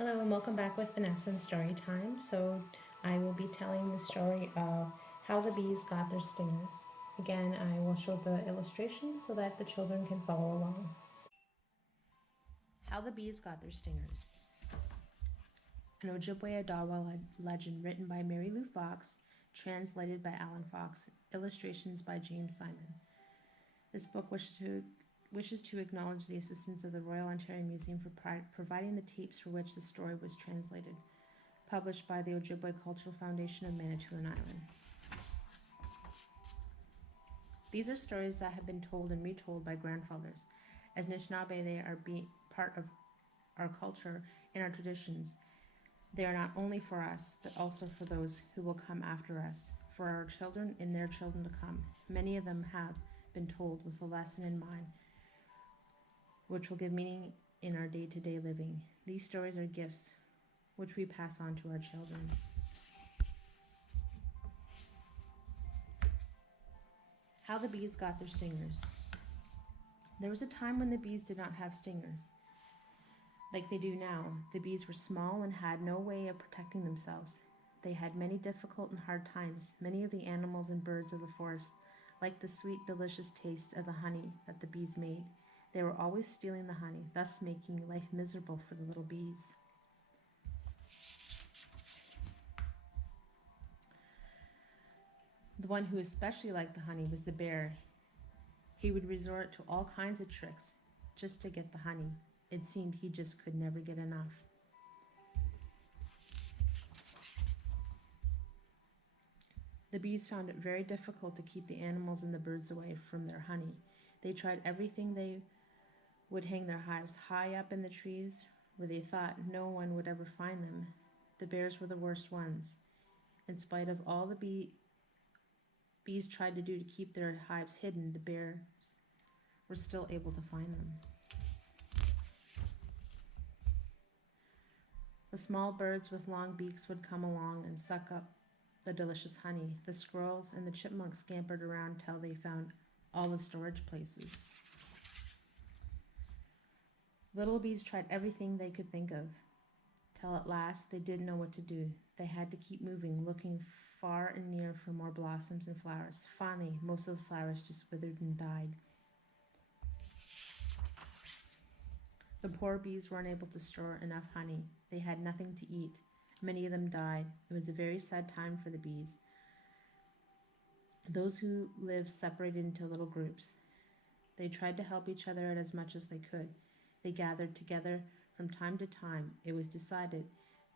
Hello and welcome back with Vanessa and Story Time. So I will be telling the story of how the bees got their stingers. Again, I will show the illustrations so that the children can follow along. How the bees got their stingers. An Ojibwe Adawa legend written by Mary Lou Fox, translated by Alan Fox, illustrations by James Simon. This book wishes to acknowledge the assistance of the Royal Ontario Museum for providing the tapes for which the story was translated. Published by the Ojibwe Cultural Foundation of Manitoulin Island. These are stories that have been told and retold by grandfathers. As Anishinaabe, they are part of our culture and our traditions. They are not only for us, but also for those who will come after us, for our children and their children to come. Many of them have been told with a lesson in mind, which will give meaning in our day-to-day living. These stories are gifts which we pass on to our children. How the bees got their stingers. There was a time when the bees did not have stingers. Like they do now, the bees were small and had no way of protecting themselves. They had many difficult and hard times. Many of the animals and birds of the forest liked the sweet, delicious taste of the honey that the bees made. They were always stealing the honey, thus making life miserable for the little bees. The one who especially liked the honey was the bear. He would resort to all kinds of tricks just to get the honey. It seemed he just could never get enough. The bees found it very difficult to keep the animals and the birds away from their honey. They tried everything. They would hang their hives high up in the trees where they thought no one would ever find them. The bears were the worst ones. In spite of all the bees tried to do to keep their hives hidden, the bears were still able to find them. The small birds with long beaks would come along and suck up the delicious honey. The squirrels and the chipmunks scampered around till they found all the storage places. Little bees tried everything they could think of, till at last they didn't know what to do. They had to keep moving, looking far and near for more blossoms and flowers. Finally, most of the flowers just withered and died. The poor bees were unable to store enough honey. They had nothing to eat. Many of them died. It was a very sad time for the bees. Those who lived separated into little groups. They tried to help each other out as much as they could. They gathered together from time to time. It was decided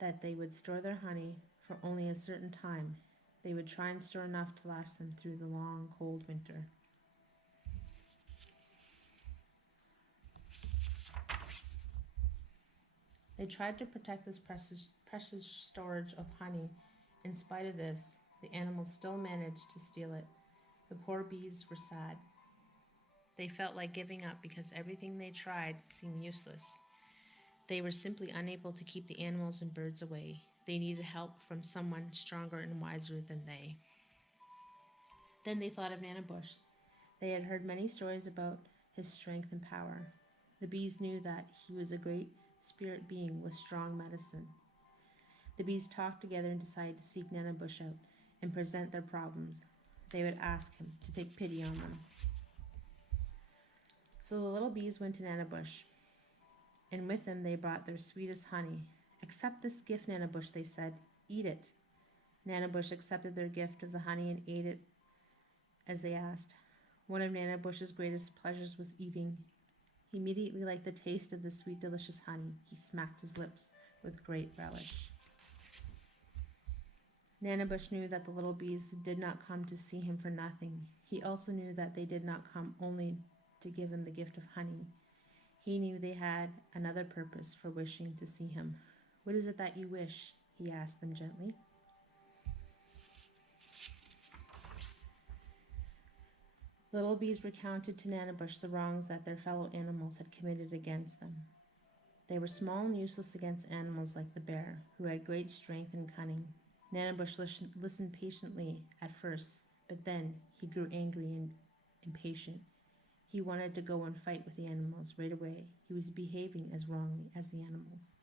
that they would store their honey for only a certain time. They would try and store enough to last them through the long, cold winter. They tried to protect this precious storage of honey. In spite of this, the animals still managed to steal it. The poor bees were sad. They felt like giving up because everything they tried seemed useless. They were simply unable to keep the animals and birds away. They needed help from someone stronger and wiser than they. Then they thought of Nanabush. They had heard many stories about his strength and power. The bees knew that he was a great spirit being with strong medicine. The bees talked together and decided to seek Nanabush out and present their problems. They would ask him to take pity on them. So the little bees went to Nanabush, and with them they brought their sweetest honey. Accept this gift, Nanabush, they said. Eat it. Nanabush accepted their gift of the honey and ate it as they asked. One of Nanabush's greatest pleasures was eating. He immediately liked the taste of the sweet, delicious honey. He smacked his lips with great relish. Nanabush knew that the little bees did not come to see him for nothing. He also knew that they did not come only to give him the gift of honey. He knew they had another purpose for wishing to see him. What is it that you wish? He asked them gently. Little bees recounted to Nanabush the wrongs that their fellow animals had committed against them. They were small and useless against animals like the bear, who had great strength and cunning. Nanabush listened patiently at first, but then he grew angry and impatient. He wanted to go and fight with the animals right away. He was behaving as wrongly as the animals.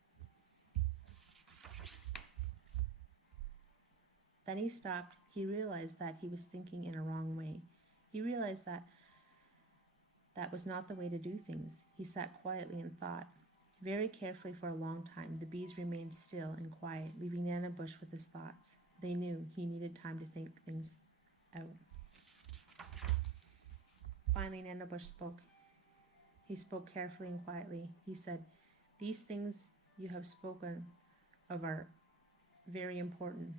Then he stopped. He realized that he was thinking in a wrong way. He realized that that was not the way to do things. He sat quietly and thought. Very carefully for a long time, the bees remained still and quiet, leaving Nana Bush with his thoughts. They knew he needed time to think things out. Finally, Nana Bush spoke. He spoke carefully and quietly. He said, "These things you have spoken of are very important.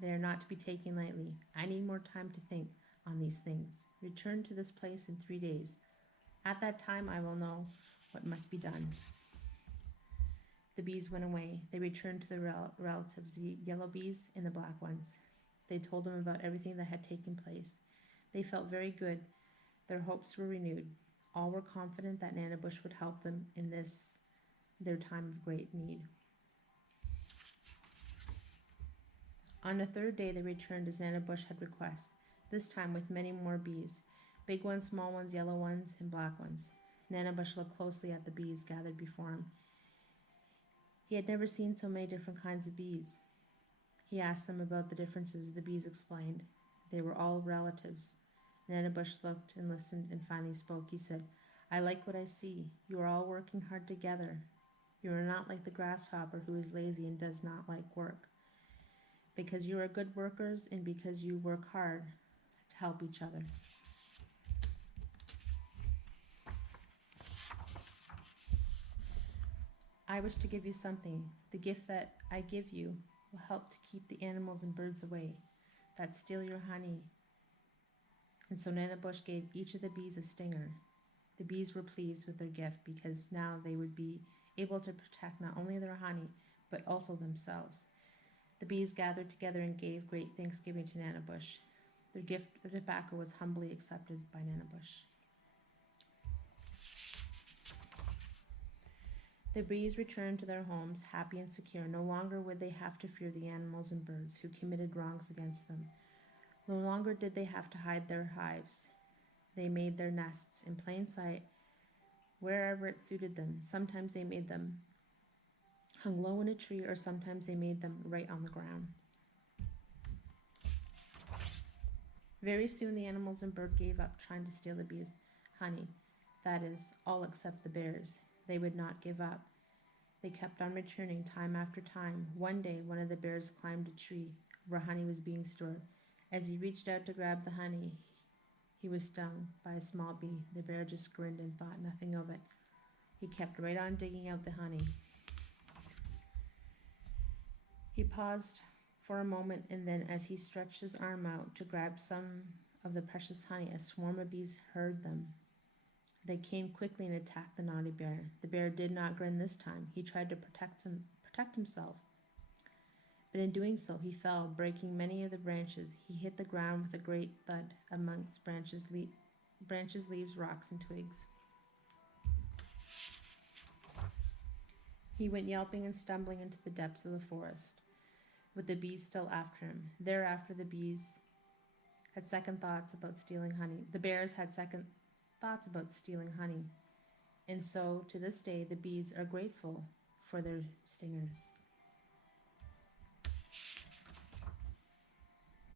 They are not to be taken lightly. I need more time to think on these things. Return to this place in 3 days. At that time, I will know what must be done." The bees went away. They returned to their relatives, the yellow bees and the black ones. They told them about everything that had taken place. They felt very good. Their hopes were renewed. All were confident that Nana Bush would help them in this, their time of great need. On the third day, they returned as Nana Bush had requested, this time with many more bees, big ones, small ones, yellow ones, and black ones. Nana Bush looked closely at the bees gathered before him. He had never seen so many different kinds of bees. He asked them about the differences. The bees explained. They were all relatives. Nana Bush looked and listened and finally spoke. He said, "I like what I see. You are all working hard together. You are not like the grasshopper who is lazy and does not like work. Because you are good workers and because you work hard to help each other." I wish to give you something. The gift that I give you will help to keep the animals and birds away that steal your honey. And so Nana Bush gave each of the bees a stinger. The bees were pleased with their gift because now they would be able to protect not only their honey, but also themselves. The bees gathered together and gave great thanksgiving to Nana Bush. Their gift of tobacco was humbly accepted by Nana Bush. The bees returned to their homes, happy and secure. No longer would they have to fear the animals and birds who committed wrongs against them. No longer did they have to hide their hives. They made their nests in plain sight wherever it suited them. Sometimes they made them hung low in a tree, or sometimes they made them right on the ground. Very soon the animals and birds gave up trying to steal the bees' honey. That is, all except the bears. They would not give up. They kept on returning time after time. One day, one of the bears climbed a tree where honey was being stored. As he reached out to grab the honey, he was stung by a small bee. The bear just grinned and thought nothing of it. He kept right on digging out the honey. He paused for a moment, and then as he stretched his arm out to grab some of the precious honey, a swarm of bees heard them. They came quickly and attacked the naughty bear. The bear did not grin this time. He tried to protect himself. But in doing so, he fell, breaking many of the branches. He hit the ground with a great thud amongst branches, leaves, rocks, and twigs. He went yelping and stumbling into the depths of the forest, with the bees still after him. Thereafter, the bees had second thoughts about stealing honey. The bears had second thoughts about stealing honey. And so, to this day, the bees are grateful for their stingers.